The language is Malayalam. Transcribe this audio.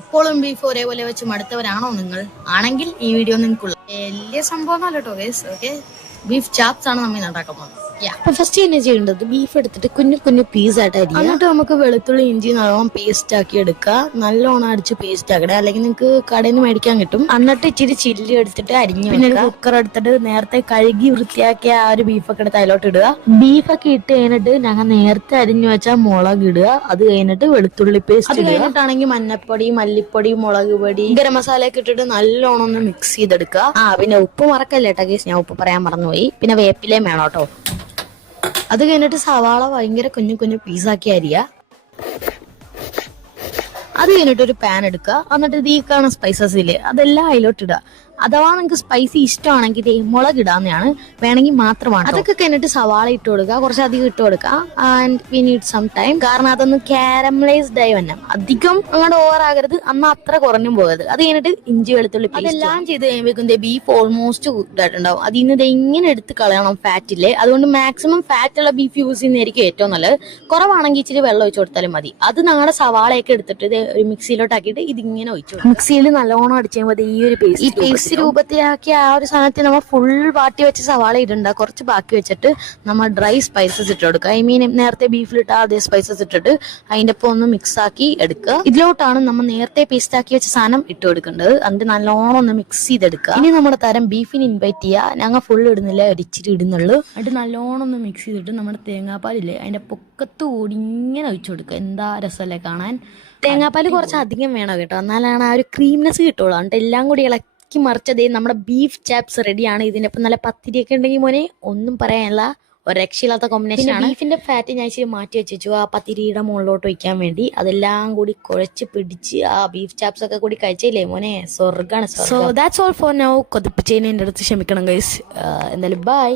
എപ്പോഴും ബീഫ് ഒരേപോലെ വെച്ച് മടുത്തവരാണോ നിങ്ങൾ? ആണെങ്കിൽ ഈ വീഡിയോ നിങ്ങൾക്കുള്ള വലിയ സംഭവം അല്ല കേട്ടോ ഗൈസ്. ഓക്കെ, ബീഫ് ചാപ്സ് ആണ് നമ്മൾ ഉണ്ടാക്കാൻ പോകുന്നത്. അപ്പൊ ഫസ്റ്റ് തന്നെ ചെയ്യേണ്ടത് ബീഫ് എടുത്തിട്ട് കുഞ്ഞു കുഞ്ഞു പീസായിട്ട് അരിയുക. എന്നിട്ട് നമുക്ക് വെളുത്തുള്ളി ഇഞ്ചി നല്ലോണം പേസ്റ്റ് ആക്കി എടുക്കുക. നല്ലോണം അടിച്ച് പേസ്റ്റ് ആക്കണേ, അല്ലെങ്കിൽ നിങ്ങൾക്ക് കടയിൽ നിന്ന് മേടിക്കാൻ കിട്ടും. എന്നിട്ട് ഇച്ചിരി ചില്ലി എടുത്തിട്ട് അരിഞ്ഞു പിന്നെ ഒരു കുക്കർ എടുത്തിട്ട് നേരത്തെ കഴുകി വൃത്തിയാക്കിയ ആ ഒരു ബീഫൊക്കെ എടുത്ത് അതിലോട്ട് ഇടുക. ബീഫൊക്കെ ഇട്ട് കഴിഞ്ഞിട്ട് ഞങ്ങൾ നേരത്തെ അരിഞ്ഞു വെച്ചാൽ മുളക് ഇടുക. അത് കഴിഞ്ഞിട്ട് വെളുത്തുള്ളി പേസ്റ്റ് അത് കഴിഞ്ഞിട്ടാണെങ്കിൽ മഞ്ഞപ്പൊടി, മല്ലിപ്പൊടി, മുളക് പൊടി, ഗരം മസാലയൊക്കെ ഇട്ടിട്ട് നല്ലോണം ഒന്ന് മിക്സ് ചെയ്തെടുക്കുക. പിന്നെ ഉപ്പ് മറക്കല്ലേ കേട്ടോ ഗൈസ്, ഞാൻ ഉപ്പ് പറയാൻ മറന്നുപോയി. പിന്നെ വേപ്പിലയും വേണം കേട്ടോ. അത് കഴിഞ്ഞിട്ട് സവാള ഭയങ്കര കുഞ്ഞു കുഞ്ഞു പീസാക്കി അരിയുക. അത് കഴിഞ്ഞിട്ട് ഒരു പാൻ എടുക്കുക. എന്നിട്ട് ഈ കാണുന്ന സ്പൈസസ് ഇല്ലേ, അതെല്ലാം അതിലോട്ട് ഇടുക. അഥവാ നിങ്ങൾക്ക് സ്പൈസി ഇഷ്ടമാണെങ്കിൽ മുളക് ഇടാവുന്നതാണ്, വേണമെങ്കിൽ മാത്രമാണ്. അതൊക്കെ കഴിഞ്ഞിട്ട് സവാള ഇട്ട് കൊടുക്കുക, കുറച്ചധികം ഇട്ട് കൊടുക്കുക. And we need some time, കാരണം അതൊന്ന് കാരമലൈസ്ഡ് ആയി വരണം. അധികം അങ്ങോട്ട് ഓവർ ആകരുത്, എന്നാൽ അത്ര കുറഞ്ഞും പോകരുത്. അത് കഴിഞ്ഞിട്ട് ഇഞ്ചി വെളുത്തുള്ളി അതെല്ലാം ചെയ്ത് കഴിയുമ്പോഴേക്കും ബീഫ് ഓൾമോസ്റ്റ് കുക്ക്ഡ് ആയിട്ടുണ്ടാവും. അതിൽ നിന്ന് ഇങ്ങനെ എടുത്ത് കളയണം ഫാറ്റില്ലേ. അതുകൊണ്ട് മാക്സിമം ഫാറ്റ് ഉള്ള ബീഫ് യൂസ് ചെയ്യുന്നതായിരിക്കും ഏറ്റവും നല്ലത്. കുറവാണെങ്കിൽ ഇച്ചിരി വെള്ളം ഒഴിച്ചു കൊടുത്താലും മതി. അത് ഞങ്ങളുടെ സവാളയൊക്കെ എടുത്തിട്ട് ഒരു മിക്സിയിലോട്ടാക്കിയിട്ട് ഇതിങ്ങനെ ഒഴിച്ചു. മിക്സിയിൽ നല്ലോണം അടിച്ചു കഴിയുമ്പോൾ ഈ ഒരു പേസ്റ്റ് രൂപത്തിലാക്കിയ ആ ഒരു സാധനത്തിൽ നമ്മൾ ഫുൾ വാട്ടി വെച്ച സവാള ഇടണ്ട, കുറച്ച് ബാക്കി വെച്ചിട്ട് നമ്മൾ ഡ്രൈ സ്പൈസസ് ഇട്ട് കൊടുക്കുക. ഐ മീൻ നേരത്തെ ബീഫിലിട്ട അതേ സ്പൈസസ് ഇട്ടിട്ട് അതിന്റെ ഒപ്പം ഒന്ന് മിക്സ് ആക്കി എടുക്കുക. ഇതിലോട്ടാണ് നമ്മൾ നേരത്തെ പേസ്റ്റ് ആക്കി വെച്ച സാധനം ഇട്ട് കൊടുക്കേണ്ടത്. എന്നിട്ട് നല്ലോണം ഒന്ന് മിക്സ് ചെയ്തെടുക്കുക. ഇനി നമ്മുടെ തരം ബീഫിന് ഇൻവൈറ്റ് ചെയ്യുക. ഞങ്ങൾ ഫുൾ ഇടുന്നില്ല, ഒരിച്ചിരി ഇടുന്നുള്ളൂ. എന്നിട്ട് നല്ലോണം ഒന്ന് മിക്സ് ചെയ്തിട്ട് നമ്മുടെ തേങ്ങാപ്പാലില്ലേ അതിന്റെ പൊക്കത്ത് കൂടി ഇങ്ങനെ ഒഴിച്ചു കൊടുക്കുക. എന്താ രസമല്ലേ കാണാൻ. തേങ്ങാപ്പാൽ കുറച്ച് അധികം വേണം കേട്ടോ, എന്നാലാണ് ആ ഒരു ക്രീംനെസ് കിട്ടുള്ളൂ. എന്നിട്ട് എല്ലാം കൂടി മറിച്ചതേ നമ്മുടെ ബീഫ് ചാപ്സ് റെഡിയാണ്. ഇതിനൊപ്പം നല്ല പത്തിരിയൊക്കെ ഉണ്ടെങ്കിൽ മോനെ ഒന്നും പറയാനുള്ള ഒരു രക്ഷയില്ലാത്ത കോമ്പിനേഷൻ ആണ്. ബീഫിന്റെ ഫാറ്റ് ഞാൻ ഇച്ചിരി മാറ്റി വെച്ചു ആ പത്തിരിയുടെ മുകളിലോട്ട് വയ്ക്കാൻ വേണ്ടി. അതെല്ലാം കൂടി കുഴച്ച് പിടിച്ച് ആ ബീഫ് ചാപ്സ് ഒക്കെ കൂടി കഴിച്ചില്ലേ മോനെ, സ്വർഗ്ഗാണ്. So that's all for now. കൊതിപ്പിച്ചതിന് എൻ്റെ അടുത്ത് ക്ഷമിക്കണം ഗൈസ്. എന്തായാലും ബൈ.